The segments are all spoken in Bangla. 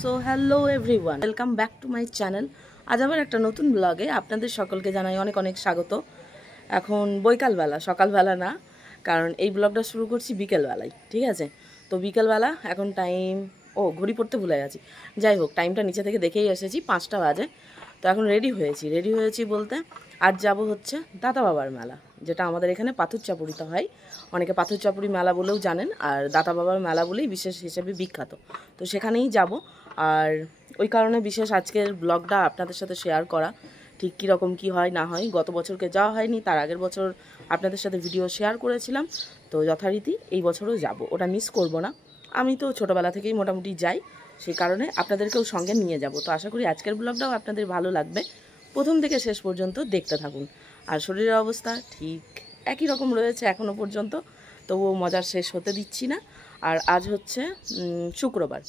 So hello everyone, welcome back to my channel. আজ আবার একটা নতুন ব্লগে আপনাদের সকলকে জানাই অনেক অনেক স্বাগত। এখন বৈকালবেলা, সকালবেলা না, কারণ এই ব্লগটা শুরু করছি বিকেলবেলায়, ঠিক আছে? তো বিকেলবেলা এখন টাইম, ঘড়ি পড়তে ভুলে গেছি, যাই হোক টাইমটা নিচে থেকে দেখেই এসেছি, 5টা বাজে। তো এখন রেডি হয়েছি বলতে আজ যাব হচ্ছে দাতা বাবার মেলা, যেটা আমাদের এখানে পাথরচাপুরিতে হয়। অনেকে পাথরচাপুরি মেলা বলেও জানেন, আর দাতা বাবার মেলা বলেই বিশেষ হিসেবে বিখ্যাত। তো সেখানেই যাব, আর ওই কারণে বিশেষ আজকের ব্লগটা আপনাদের সাথে শেয়ার করা। ঠিক কীরকম কী হয় না হয়, গত বছরকে যাওয়া হয়নি, তার আগের বছর আপনাদের সাথে ভিডিও শেয়ার করেছিলাম। তো যথারীতি এই বছরও যাব, ওটা মিস করব না। আমি তো ছোটোবেলা থেকেই মোটামুটি যাই, সেই কারণে আপনাদেরকেও সঙ্গে নিয়ে যাব। তো আশা করি আজকের ব্লগটাও আপনাদের ভালো লাগবে, প্রথম থেকে শেষ পর্যন্ত দেখতে থাকুন। আর শরীরের অবস্থা ঠিক একই রকম রয়েছে এখনও পর্যন্ত, তবুও মজার শেষ হতে দিচ্ছি না। আর আজ হচ্ছে শুক্রবার,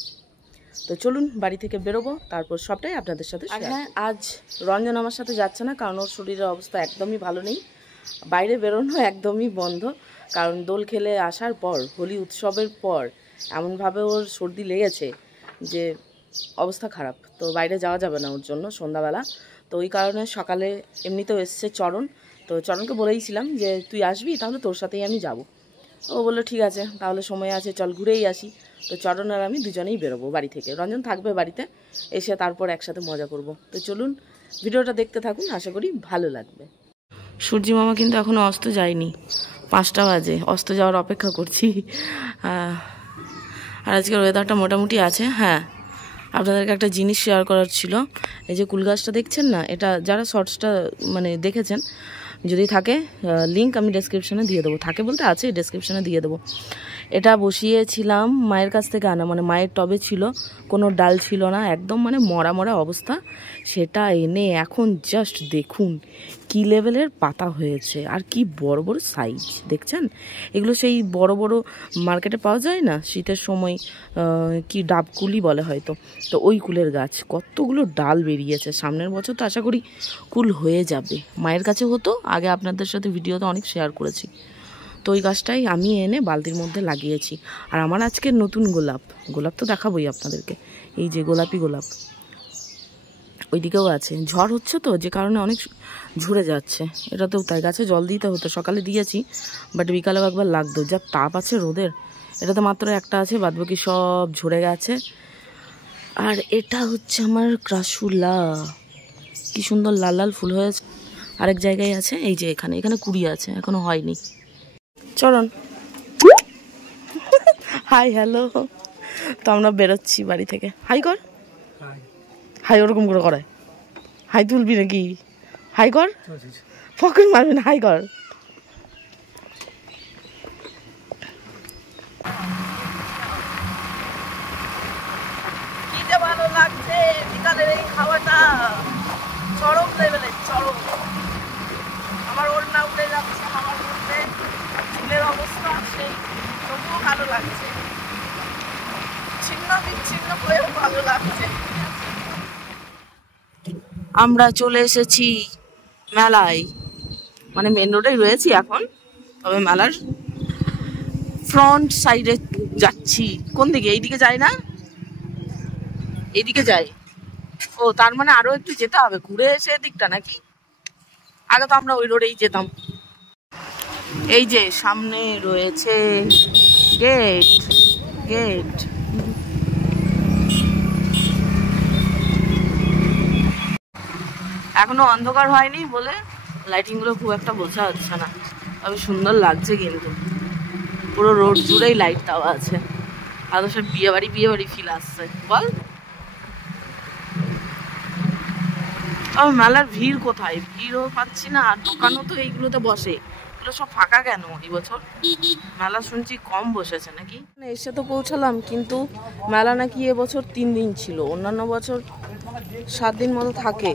তো চলুন বাড়ি থেকে বেরোবো, তারপর সবটাই আপনাদের সাথে। হ্যাঁ, আজ রঞ্জন আমার সাথে যাচ্ছে না, কারণ ওর শরীরের অবস্থা একদমই ভালো নেই। বাইরে বেরোনো একদমই বন্ধ, কারণ দোল খেলে আসার পর, হোলি উৎসবের পর এমনভাবে ওর সর্দি লেগেছে যে অবস্থা খারাপ। তো বাইরে যাওয়া যাবে না ওর জন্য সন্ধ্যাবেলা। তো ওই কারণে সকালে এমনিতেও এসছে চরণ, তো চরণকে বলেইছিলাম যে তুই আসবি, তাহলে তোর সাথেই আমি যাব। ও বললো ঠিক আছে, তাহলে সময় আছে, চল ঘুরেই আসি। তো চরণ আর আমি দুজনেই বেরোবো বাড়ি থেকে, রঞ্জন থাকবে বাড়িতে, এসে তারপর একসাথে মজা করব। তো চলুন ভিডিওটা দেখতে থাকুন, আশা করি ভালো লাগবে। সূর্যি মামা কিন্তু এখনও অস্ত যায়নি, 5টা বাজে, অস্ত যাওয়ার অপেক্ষা করছি। আর আজকের ওয়েদারটা মোটামুটি আছে। হ্যাঁ, আপনাদেরকে একটা জিনিস শেয়ার করার ছিল। এই যে কুল গাছটা দেখছেন না, এটা যারা শর্টসটা মানে দেখেছেন, যদি থাকে লিঙ্ক আমি ডেসক্রিপশানে দিয়ে দেবো, থাকে বলতে আছে, ডেসক্রিপশানে দিয়ে দেবো। এটা বসিয়েছিলাম মায়ের কাছ থেকে আনা, মানে মায়ের টবে ছিল, কোনো ডাল ছিল না, একদম মানে মরা মরা অবস্থা। সেটা এনে এখন জাস্ট দেখুন কি লেভেলের পাতা হয়েছে, আর কি বড় বড় সাইজ দেখছেন। এগুলো সেই বড় বড় মার্কেটে পাওয়া যায় না শীতের সময়, কি ডাবকুলি বলে হয়তো, তো ওই কুলের গাছ কতগুলো ডাল বেরিয়েছে। সামনের বছর তো আশা করি কুল হয়ে যাবে। মায়ের কাছে হতো আগে, আপনাদের সাথে ভিডিওতে অনেক শেয়ার করেছি। তো ওই গাছটাই আমি এনে বালতির মধ্যে লাগিয়েছি। আর আমার আজকের নতুন গোলাপ তো দেখাবোই আপনাদেরকে, এই যে গোলাপি গোলাপ, ওইদিকেও আছে। ঝড় হচ্ছে তো, যে কারণে অনেক ঝরে যাচ্ছে। এটাতেও তাই, গাছে জল দিতে হতো, সকালে দিয়েছি, বাট বিকালেও একবার লাগতো, যা তাপ আছে রোদের। এটাতে মাত্র একটা আছে, বাদবাকি সব ঝরে গেছে। আর এটা হচ্ছে আমার ক্রাসুলা, কি সুন্দর লাল লাল ফুল হয়েছে। আরেক জায়গায় আছে, এই যে এখানে কুড়ি আছে, এখনো হয়নি। চলুন, হাই হ্যালো। তো আমরা বেরোচ্ছি বাড়ি থেকে। হাই কর, হাই ওরকম করে করে, হাই তুলবি নাকি? হাই কর, ফকর মারবি না, হাই কর। কি যে ভালো লাগছে বিকালের এই খাওয়াটা, চরম লেভেলের, চরম। আমার ওড়না উঠে যাচ্ছে আমার মধ্যে, চুলের অবস্থা সেই, তবুও ভালো লাগছে, ছিন্ন বিচ্ছিন্ন হয়েও ভালো লাগছে। আমরা চলে এসেছি মেলায়, মানে মেন রোডে রয়েছি এখন, তবে মেলার ফ্রন্ট সাইডে যাচ্ছি। কোন দিকে? এইদিকে যাই না, এইদিকে যাই। ও, তার মানে আরো একটু যেতে হবে, ঘুরে এসে দিকটা নাকি? আগে তো আমরা ওই রোডেই যেতাম। এই যে সামনে রয়েছে গেট। এখনো অন্ধকার হয়নি বলে লাইটিং গুলো খুব একটা বোঝা যাচ্ছে না, তবে সুন্দর লাগছে কিন্তু। পুরো রোড জুড়েই লাইট দেওয়া আছে, আর সব বিয়ে বাড়ি ফিল আসছে বল। মেলার ভিড় কোথায়, ভিড়ও পাচ্ছি না, আর দোকানও তো এইগুলোতে বসে, এগুলো সব ফাঁকা কেন এই বছর? মেলা শুনছি কম বসেছে নাকি। এসে তো পৌঁছালাম, কিন্তু মেলা নাকি এবছর 3 দিন ছিল, অন্যান্য বছর 7 দিন মতো থাকে,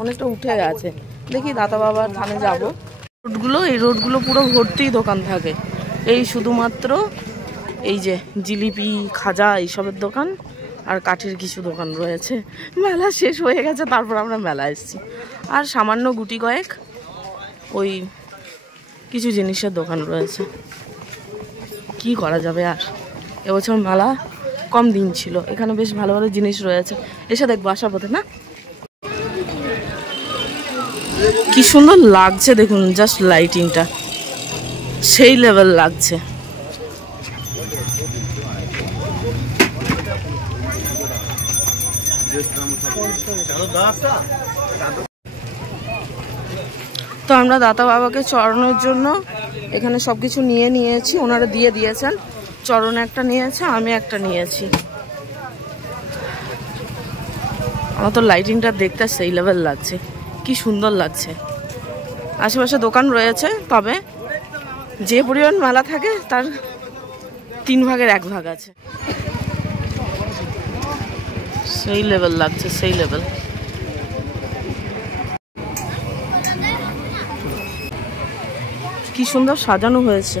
অনেকটা উঠে গেছে। দেখি দাতা বাবার থানে যাব। এই রোডগুলো পুরো ভর্তি দোকান থাকে, এই শুধুমাত্র এই যে জিলিপি খাজা এইসবের দোকান আর কাঠের কিছু দোকান রয়েছে। মেলা শেষ হয়ে গেছে, তারপর আমরা মেলা এসেছি। আর সামান্য গুটি কয়েক ওই কিছু জিনিসের দোকান রয়েছে। কি করা যাবে আর, এবছর মেলা কম দিন ছিল, এখানে বেশ ভালো ভালো জিনিস রয়েছে, এসে দেখবো আসার পথে না। কি সুন্দর লাগছে দেখুন, জাস্ট লাইটিংটা সেই লেভেল লাগছে। তো আমরা দাতা বাবাকে চড়ানোর জন্য এখানে সবকিছু নিয়ে নিয়েছি, ওনারা দিয়ে দিয়েছেন। চরণ একটা নিয়েছে, আমি একটা নিয়েছি। আমার তো লাইটিংটা দেখতে সেই লেভেল লাগছে, কি সুন্দর লাগছে। আশেপাশে দোকান রয়েছে, তবে যে পরিমাণ মেলা থাকে তার 3 ভাগের 1 ভাগ আছে। সেই লেভেল লাগছে, সেই লেভেল। কি সুন্দর সাজানো হয়েছে।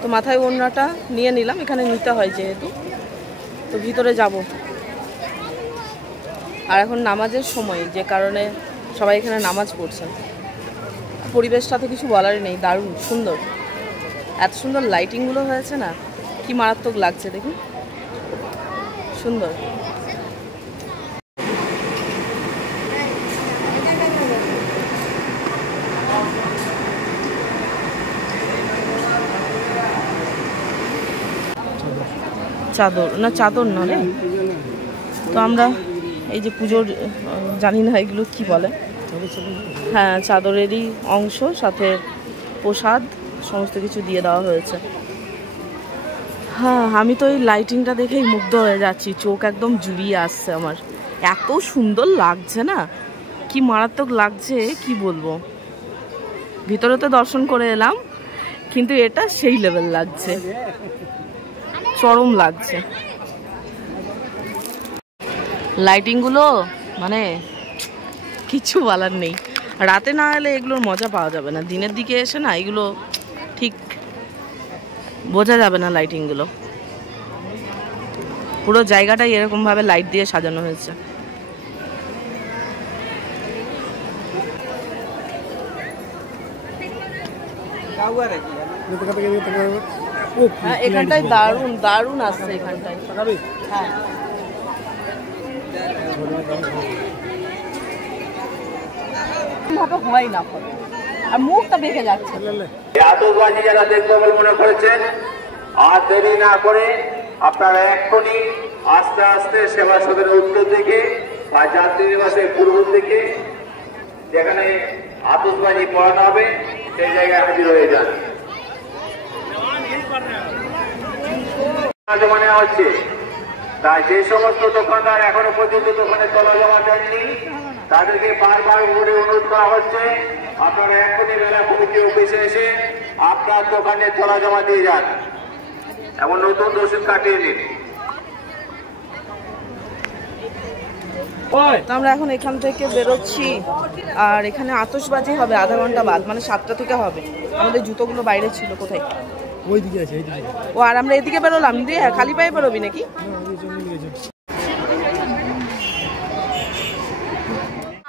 তো মাথায় ওড়নাটা নিয়ে নিলাম, এখানে নিতে হয় যেহেতু। তো ভিতরে যাব, আর এখন নামাজের সময়, যে কারণে সবাই এখানে নামাজ পড়ছেন। পরিবেশটা তো কিছু বলারই নেই, দারুণ সুন্দর। এত সুন্দর লাইটিংগুলো হয়েছে না, কি মারাত্মক লাগছে দেখুন, সুন্দর। চাদর না, চাদর না রে। তো আমরা এই যে পুজোর, জানি না এগুলো কি বলে, হ্যাঁ চাদরেরই অংশ, সাথে প্রসাদ সমস্ত কিছু দিয়ে দেওয়া হয়েছে। হ্যাঁ, আমি তো এই লাইটিংটা দেখেই মুগ্ধ হয়ে যাচ্ছি, চোখ একদম জুড়িয়ে আসছে আমার। এত সুন্দর লাগছে না, কি মারাত্মক লাগছে কি বলবো। ভিতরে তো দর্শন করে এলাম, কিন্তু এটা সেই লেভেল লাগছে, চরম লাগছে। লাইটিংগুলো মানে কিছু বলার নেই। রাতে না এলে এগুলোর মজা পাওয়া যাবে না, দিনের দিকে এসে না এগুলো ঠিক বোঝা যাবে না। লাইটিংগুলো পুরো জায়গাটাই এরকমভাবে লাইট দিয়ে সাজানো হয়েছে। হ্যাঁ, এখানটায় দারুণ দারুণ আসছে এখানটায়। হ্যাঁ, হয় না, আর মুখটা বেঁকে যাচ্ছে। আতশবাজি যারা দেখবো বলে মনে করেছেন, আর দেরি না করে আপনারা এক্ষুনি আস্তে আস্তে সেবা সদনের উত্তর দিকে বা যাত্রী নিবাসের পূর্ব দিকে যেখানে আতশবাজি পড়ানো হবে সেই জায়গায় হাজির হয়ে যান। জমা নেওয়া হচ্ছে, তাই যে সমস্ত দোকানদার এখনো পর্যন্ত দোকানে তলা জমা দেননি তাদেরকে বারবার করে অনুরোধ করা হচ্ছে, আপনারা এখনই মেলা কমিটি অফিসে এসে আপনার দোকানে তলা জমা দিয়ে যান এবং নতুন রসিদ কাটিয়ে নিন। তো আমরা এখন এখান থেকে বেরোচ্ছি, আর এখানে আতশবাজি হবে আধা ঘন্টা বাদ, মানে 7টা থেকে হবে। আমাদের জুতোগুলো বাইরে ছিল, কোথায়? ওইদিকে আছে। ও, আর আমরা এদিকে বেরোলাম দিয়ে, খালি পায়ে বেরোবি নাকি?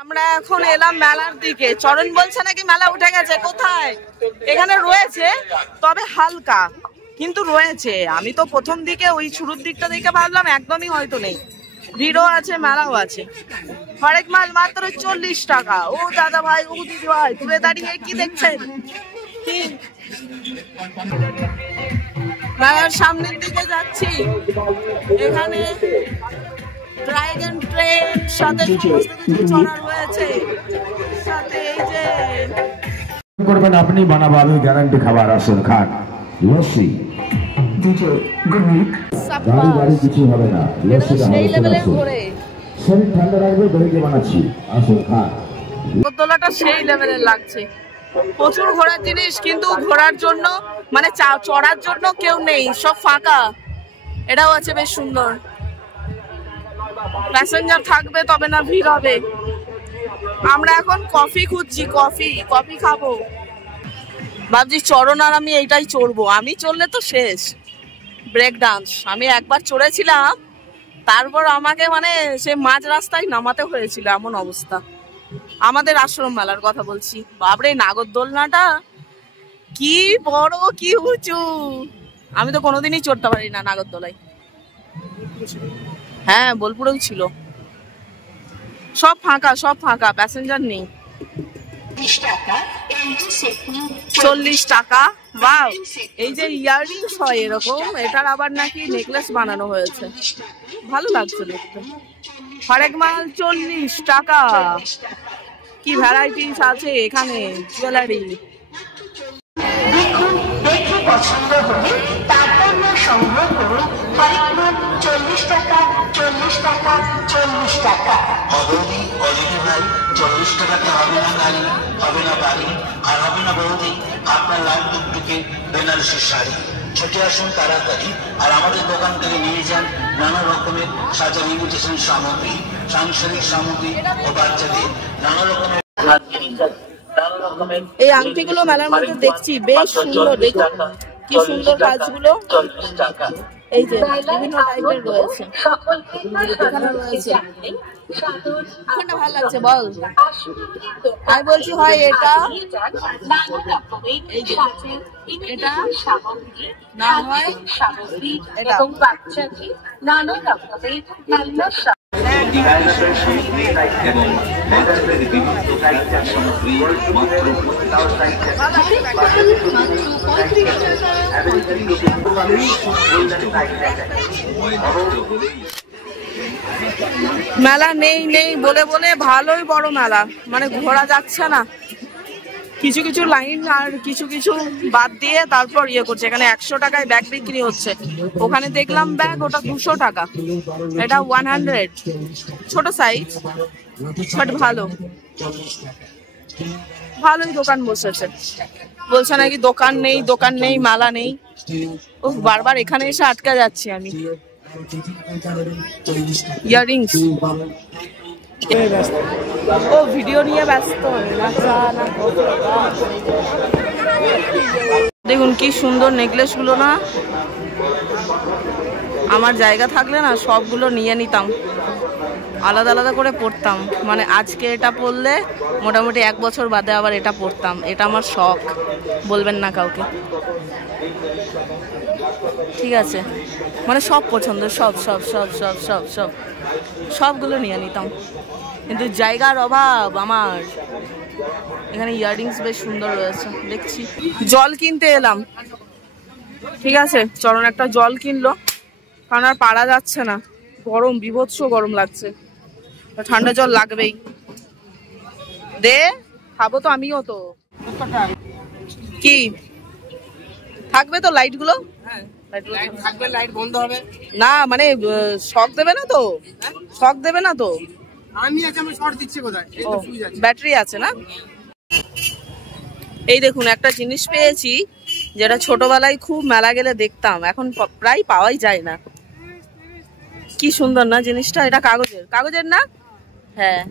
আমরা এখন এলাম মেলার দিকে। চরণ বলছে নাকি মেলা উঠে গেছে, কোথায়? এখানে রয়েছে, তবে হালকা কিন্তু রয়েছে। আমি তো প্রথম দিকে ওই শুরুর দিকটা দেখে ভাবলাম একদমই হয়তো নেই, ভিড়ও আছে মেলাও আছে। হরেক মাল মাত্র 40 টাকা। ও দাদা ভাই, ও দিদি ভাই, দূরে দাঁড়িয়ে কি দেখছেন? মেলার সামনের দিকে যাচ্ছি, এখানে ড্রাগন ট্রেন সাথে সমস্ত কিছু চড়া রয়েছে, সাথে এই যে করবেন আপনি বানাবো আমি গ্যারান্টি। খাবার আসুন খান, লস্যি গাড়ি গাড়ি কিছু হবে না, লস্যিটা সেই লেভেলে আসুন, ঘোরে। শরীর ঠান্ডা রাখবে, দড়িকে বানাচ্ছি আসুন খান। দোলাটা সেই লেভেলের লাগছে, প্রচুর ঘোরার জিনিস, কিন্তু ঘোরার জন্য মানে চড়ার জন্য কেউ নেই, সব ফাঁকা। এটাও আছে বেশ সুন্দর, প্যাসেঞ্জার থাকবে তবে না ভিড় হবে। আমরা এখন কফি খুঁজছি, কফি খাবো। ভাবছি চরণ আর আমি এইটাই চড়বো। আমি চড়লে তো শেষ, ব্রেক ডান্স। আমি একবার চড়েছিলাম, তারপর আমাকে মানে সে মাঝ রাস্তায় নামাতে হয়েছিল, এমন অবস্থা। আমাদের আশ্রম মেলার কথা বলছি। বাপরে, নাগরদোলনাটা কি বড়, কি উঁচু! আমি তো কোনোদিনই চড়তে পারি না নাগরদোলায়। হ্যাঁ, বোলপুরেও ছিল। সব ফাঁকা, সব ফাঁকা, প্যাসেঞ্জার নেই। 40 টাকা। বাহ, এই যে ইয়াররিংস হয় এরকম, এটার আবার নাকি নেকলেস বানানো হয়েছে, ভালো লাগছে দেখতে। হরেক মাল 40 টাকা। কি ভ্যারাইটিস আছে এখানে জুয়েলারি। দেখুন, দেখে পছন্দ হলে তারপর সংগ্রহ করুন। হরেক মাল 40 টাকা, 40 টাকা, 40 টাকা। অবধি অলিনি ভাই, 40 টাকাতে হবে না গাড়ি, হবে না বাড়ি, আর হবে না বৌদি আপনার লাল টুকটুকে বেনারসি শাড়ি। ছুটে আসুন তাড়াতাড়ি, আর আমাদের দোকান থেকে নিয়ে যান নানা রকমের সাজার ইমিটেশন সামগ্রী, সাংসারিক সামগ্রী ও বাচ্চাদের নানা রকমের। এই আংটিগুলো মেলার মধ্যে দেখছি, বেশ সুন্দর। দেখুন কি সুন্দর কাজগুলো। এই যে বিভিন্ন টাইপের রয়েছে, এখানে রয়েছে। কোনটা ভালো লাগছে বল? আমি বলছি হয় এটা, এই যে এটা, না হয় এটা। নানা রকমের এবং বাচ্চাদের বিভিন্ন সাইজের সামগ্রী মাত্র 40 মেলা নেই নেই বলে বলে ভালোই বড় মেলা, মানে ঘোরা যাচ্ছে না। কিছু কিছু লাইন আর কিছু কিছু বাদ দিয়ে তারপর ইয়ে করছে। এখানে 100 টাকায় ব্যাগ বিক্রি হচ্ছে, ওখানে দেখলাম ব্যাগ ওটা 200 টাকা, এটা 100, ছোট সাইজ বাট ভালো, ভালোই দোকান বসেছে। বলছে নাকি দোকান নেই, দোকান নেই, মেলা নেই। ও বারবার এখানে এসে আটকা যাচ্ছি আমি। ইয়াররিংস, ও ভিডিও নিয়ে ব্যস্ত। দেখুন কি সুন্দর নেকলেস গুলো না, আমার জায়গা থাকলে না সবগুলো নিয়ে নিতাম, আলাদা আলাদা করে পড়তাম। মানে আজকে এটা পড়লে মোটামুটি 1 বছর বাদে আবার এটা পড়তাম। এটা আমার শখ, বলবেন না কাউকে, ঠিক আছে? মানে সব পছন্দ, সব সব সব সব সব সব সবগুলো নিয়ে নিতাম, কিন্তু জায়গার অভাব আমার। এখানে ইয়াররিংস বেশ সুন্দর রয়েছে দেখছি। জল কিনতে এলাম, ঠিক আছে? চরণ একটা জল কিনলো, কারণ আর পারা যাচ্ছে না, গরম, বিভৎস গরম লাগছে, ঠান্ডা জল লাগবেই। দে, খাবো তো আমিও তো। কি থাকবে তো লাইট গুলো? থাকবে, লাইট বন্ধ হবে না, মানে শক দেবে না তো? শক দেবে না তো? আমি শর্ট দিচ্ছি কোথায়? ব্যাটারি আছে না? এই দেখুন একটা জিনিস পেয়েছি, যেটা ছোটবেলায় খুব মেলা গেলে দেখতাম, এখন প্রায় পাওয়াই যায় না। কি সুন্দর না জিনিসটা? এটা কাগজের, কাগজের না? হ্যাঁ,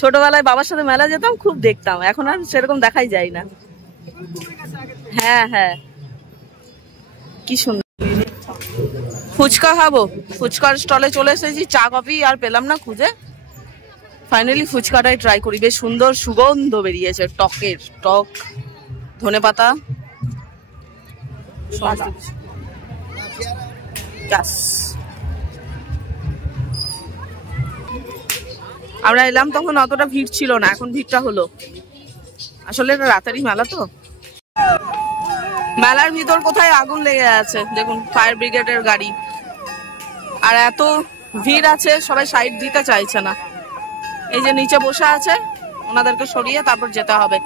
ছোটবেলায় বাবার সাথে মেলা যেতাম, খুব দেখতাম, এখন আর সেরকম দেখাই যায় না। হ্যাঁ হ্যাঁ, কি সুন্দর। ফুচকা খাবো, ফুচকার স্টলে চলে এসেছি। চা কফি আর পেলাম না খুঁজে, ফাইনালি ফুচকাটাই ট্রাই করি। বেশ সুন্দর সুগন্ধ বেরিয়েছে, টকের টক, ধনেপাতা। আমরা এলাম তখন অতটা ভিড় ছিল না, এখন ভিড়টা হলো। আসলে এটা রাতেরই মেলা তো। মেলার ভিতর কোথায় আগুন লেগে আছে দেখুন, ফায়ার ব্রিগেডের গাড়ি। আর এত ভিড় আছে, সবাই সাইড দিতে চাইছে না। এই যে নিচে বসে আছে, ওনাদেরকে সরিয়ে তারপর যেতে হবে।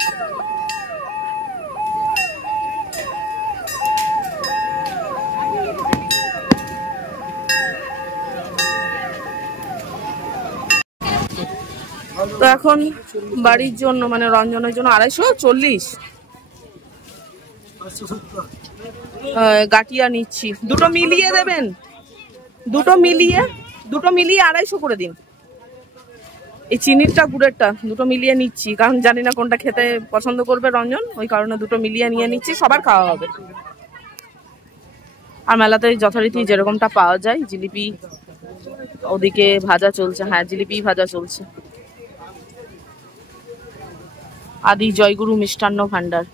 তো এখন বাড়ির জন্য, মানে রঞ্জনের জন্য 240 গাটিয়া নিচ্ছি। দুটো মিলিয়ে দেবেন? দুটো মিলিয়ে 250 করে দিন। এই চিনিরটা গুড়েরটা দুটো মিলিয়ে নিচ্ছি, কারণ জানি না কোনটা খেতে পছন্দ করবে রঞ্জন, ওই কারণে দুটো মিলিয়ে নিয়ে নিচ্ছি, সবার খাওয়া হবে। আর মেলাতে যথারীতি যেরকমটা পাওয়া যায়, জিলিপি, ওদিকে ভাজা চলছে, হ্যাঁ জিলিপি ভাজা চলছে। আদি জয়গুরু মিষ্টান্ন ভান্ডার।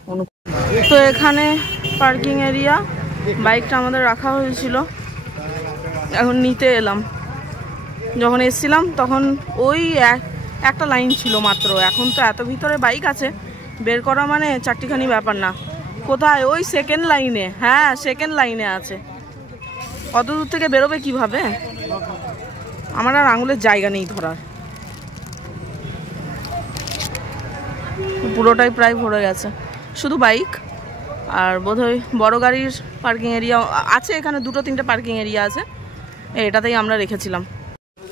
তো এখানে পার্কিং এরিয়া, বাইকটা আমাদের রাখা হয়েছিল, এখন নিতে এলাম। যখন এসছিলাম তখন ওই একটা লাইন ছিল মাত্র, এখন তো এত ভিতরে বাইক আছে, বের করা মানে চারটিখানি ব্যাপার না। কোথায়? ওই সেকেন্ড লাইনে, হ্যাঁ সেকেন্ড লাইনে আছে। অত দূর থেকে বেরোবে কিভাবে? আমার আর আঙুলের জায়গা নেই ধরার, পুরোটাই প্রায় ভরে গেছে, শুধু বাইক আর বোধহয় বড় গাড়ির পার্কিং এরিয়া আছে। এখানে 2-3টে পার্কিং এরিয়া আছে, এটাতেই আমরা রেখেছিলাম।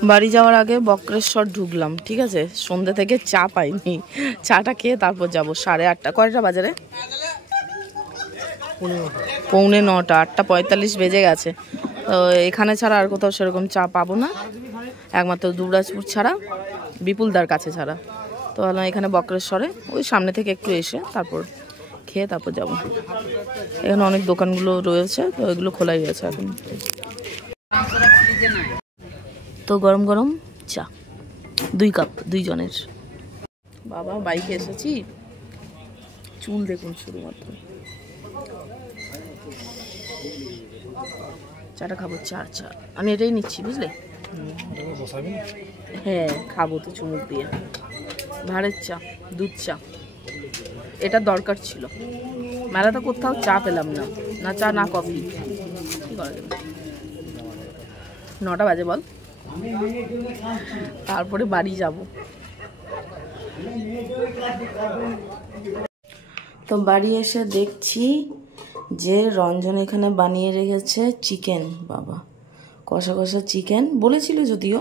বাড়ি যাওয়ার আগে বক্রেশ্বর ঢুকলাম, ঠিক আছে? সন্ধ্যে থেকে চা পাইনি, চাটা খেয়ে তারপর যাবো। 8:30, কয়টা বাজে রে? 8:45, 8:45 বেজে গেছে। তো এখানে ছাড়া আর কোথাও সেরকম চা পাবো না, একমাত্র দুবরাজপুর ছাড়া, বিপুলদার কাছে ছাড়া। তো ভাবলাম এখানে বক্রেশ্বরে ওই সামনে থেকে একটু এসে তারপর খেয়ে তারপর যাব। এখানে অনেক দোকানগুলো রয়েছে, তো এগুলো খোলাই রয়েছে এখন। তো গরম গরম চা 2 কাপ, 2 জনের। বাবা বাইকে এসেছি, চুল দেখুন শুধুমাত্র। চাটা খাবো, চা। আমি এটাই নিচ্ছি, বুঝলে? হ্যাঁ খাবো তো চুমুক দিয়ে। ভাঁড়ের চা, দুধ চা, এটা দরকার ছিল। মেলাতে কোথাও চা পেলাম না, না চা না কফি। কি করা যাবে? 9টা বাজে বল, তারপরে বাড়ি যাব। তো বাড়ি এসে দেখছি যে রঞ্জন এখানে বানিয়ে রেখেছে চিকেন। বাবা, কষা কষা চিকেন বলেছিল যদিও,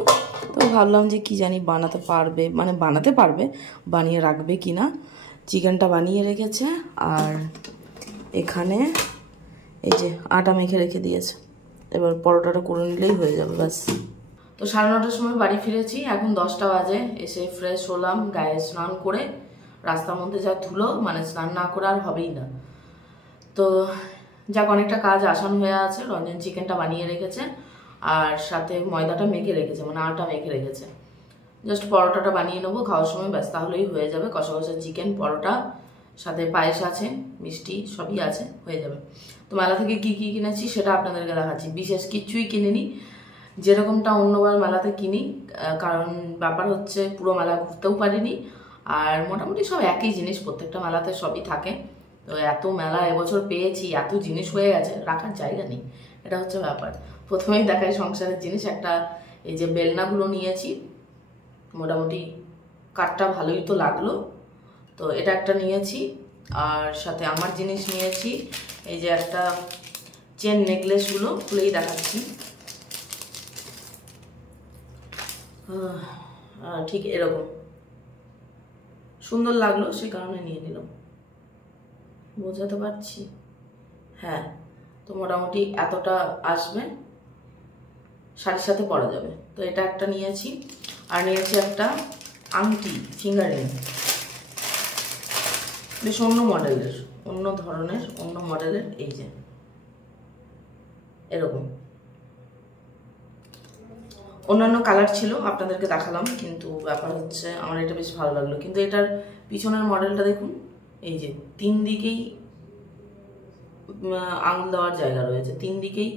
তো ভাবলাম যে কি জানি বানাতে পারবে, মানে বানাতে পারবে, বানিয়ে রাখবে কি না। চিকেনটা বানিয়ে রেখেছে, আর এখানে এই যে আটা মেখে রেখে দিয়েছে। এবার পরোটাটা করে নিলেই হয়ে যাবে, ব্যাস। তো 9:30টার সময় বাড়ি ফিরেছি, এখন 10টা বাজে। এসে ফ্রেশ হলাম, গায়ে স্নান করে। রাস্তার মধ্যে যা ধুলো, মানে স্নান না করে আর হবেই না। তো যাক, অনেকটা কাজ আসান হয়ে আছে। রঞ্জন চিকেনটা বানিয়ে রেখেছে, আর সাথে ময়দাটা মেখে রেখেছে, মানে আটা মেখে রেখেছে। জাস্ট পরোটাটা বানিয়ে নেবো খাওয়ার সময়, ব্যাস, তাহলেই হয়ে যাবে। কষা কষা চিকেন, পরোটা, সাথে পায়েস আছে, মিষ্টি সবই আছে, হয়ে যাবে। তো মেলা থেকে কি কি কিনেছি সেটা আপনাদেরকে দেখাচ্ছি। বিশেষ কিছুই কিনিনি, যেরকমটা অন্যবার মেলাতে কিনি, কারণ ব্যাপার হচ্ছে পুরো মেলা ঘুরতেও পারিনি। আর মোটামুটি সব একই জিনিস, প্রত্যেকটা মেলাতে সবই থাকে। তো এত মেলা এবছর পেয়েছি, এত জিনিস হয়ে গেছে, রাখার জায়গা নেই, এটা হচ্ছে ব্যাপার। প্রথমেই দেখাই সংসারের জিনিস। একটা এই যে বেলনাগুলো নিয়েছি, মোটামুটি কাঠটা ভালোই তো লাগলো, তো এটা একটা নিয়েছি। আর সাথে আমার জিনিস নিয়েছি, এই যে একটা চেন নেকলেসগুলো খুলেই দেখাচ্ছি, ঠিক এরকম সুন্দর লাগলো, সে কারণে নিয়ে নিলাম। বোঝাতে পারছি? হ্যাঁ। তো মোটামুটি এতটা আসবে, শাড়ির সাথে পরা যাবে। তো এটা একটা নিয়েছি, আর নিয়েছি একটা আংটি, ফিঙ্গার রিং, বেশ অন্য মডেলের, অন্য ধরনের, অন্য মডেলের। এই যে এরকম অন্যান্য কালার ছিল, আপনাদেরকে দেখালাম, কিন্তু ব্যাপার হচ্ছে আমার এটা বেশ ভালো লাগলো। কিন্তু এটার পিছনের মডেলটা দেখুন, এই যে 3 দিকেই আঙুল দেওয়ার জায়গা রয়েছে, 3 দিকেই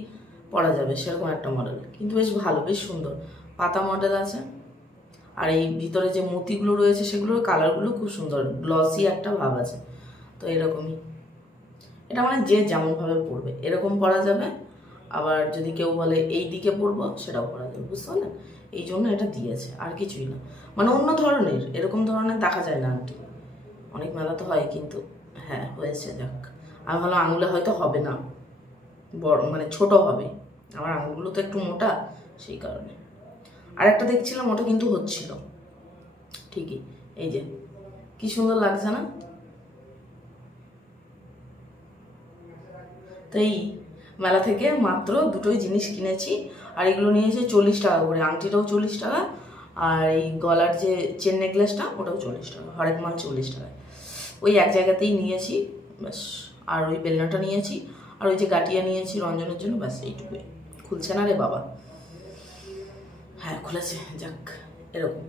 পরা যাবে, সেরকম একটা মডেল। কিন্তু বেশ ভালো, বেশ সুন্দর, পাতা মডেল আছে। আর এই ভিতরে যে মতিগুলো রয়েছে সেগুলোর কালারগুলো খুব সুন্দর, গ্লসি একটা ভাব আছে। তো এরকমই, এটা মানে যে যেমনভাবে পরবে এরকম পরা যাবে। আবার যদি কেউ বলে এই দিকে পরবো, সেটাও পরা যাবে, বুঝতে পারলেন? এই জন্য এটা দিয়েছে, আর কিছুই না। মানে অন্য ধরনের, এরকম ধরনের দেখা যায় না আন্টি, অনেক মেলা তো হয়, কিন্তু হ্যাঁ হয়েছে। যাক, আমি ভালো আঙুলে হয়তো হবে না, বড় মানে ছোট হবে, আমার আঙুলগুলো তো একটু মোটা, সেই কারণে। আর একটা দেখছিলাম, ওটা কিন্তু হচ্ছিল ঠিকই। এই যে কি সুন্দর লাগছে না? তো এই মেলা থেকে মাত্র দুটোই জিনিস কিনেছি, আর এগুলো নিয়েছে 40 টাকা করে। আংটিটাও 40 টাকা, আর এই গলার যে চেন নেকলেসটা ওটাও 40 টাকা, হরেক মাল 40 টাকায়। ওই এক জায়গাতেই নিয়েছি, ব্যাস। আর ওই বেলনাটা নিয়েছি, আর ওই যে গাটিয়া নিয়েছি রঞ্জনের জন্য, ব্যাস এইটুকুই। খুলছে না রে বাবা, হ্যাঁ খুলেছে, যাক এরকম।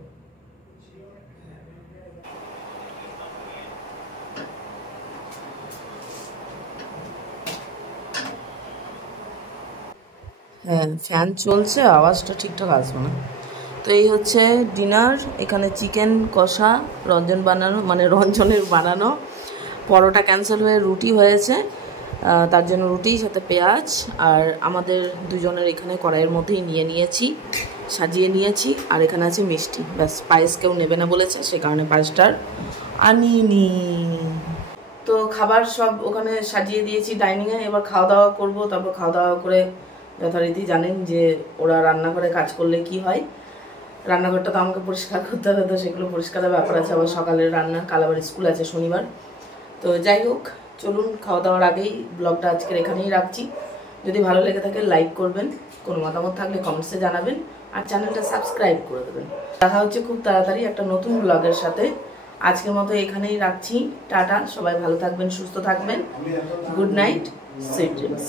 হ্যাঁ ফ্যান চলছে, আওয়াজটা ঠিকঠাক আসবে না। তো এই হচ্ছে ডিনার। এখানে চিকেন কষা রঞ্জনের বানানো, পরোটা ক্যান্সেল হয়ে রুটি হয়েছে, তার জন্য রুটি সাথে পেঁয়াজ, আর আমাদের দুজনের এখানে কড়াইয়ের মধ্যেই নিয়েছি, সাজিয়ে নিয়েছি। আর এখানে আছে মিষ্টি, ব্যাস। পায়েস কেউ নেবে না বলেছে, সে কারণে পায়েসটার আনিনি। তো খাবার সব ওখানে সাজিয়ে দিয়েছি ডাইনিংয়ে। এবার খাওয়া দাওয়া করবো, তারপর খাওয়া দাওয়া করে যথারীতি জানেন যে ওরা রান্নাঘরে কাজ করলে কি হয়, রান্নাঘরটা তো আমাকে পরিষ্কার করতে হবে, তো সেগুলো পরিষ্কারের ব্যাপার আছে। আবার সকালের রান্না, কাল আবার স্কুল আছে শনিবার। তো যাই হোক, চলুন খাওয়া দাওয়ার আগেই ব্লগটা আজকের এখানেই রাখছি। যদি ভালো লেগে থাকে লাইক করবেন, কোনো মতামত থাকলে কমেন্টসে জানাবেন, আর চ্যানেলটা সাবস্ক্রাইব করে দেবেন। দেখা হচ্ছে খুব তাড়াতাড়ি একটা নতুন ব্লগের সাথে। আজকের মতো এখানেই রাখছি, টাটা। সবাই ভালো থাকবেন, সুস্থ থাকবেন। Good night, sweet dreams.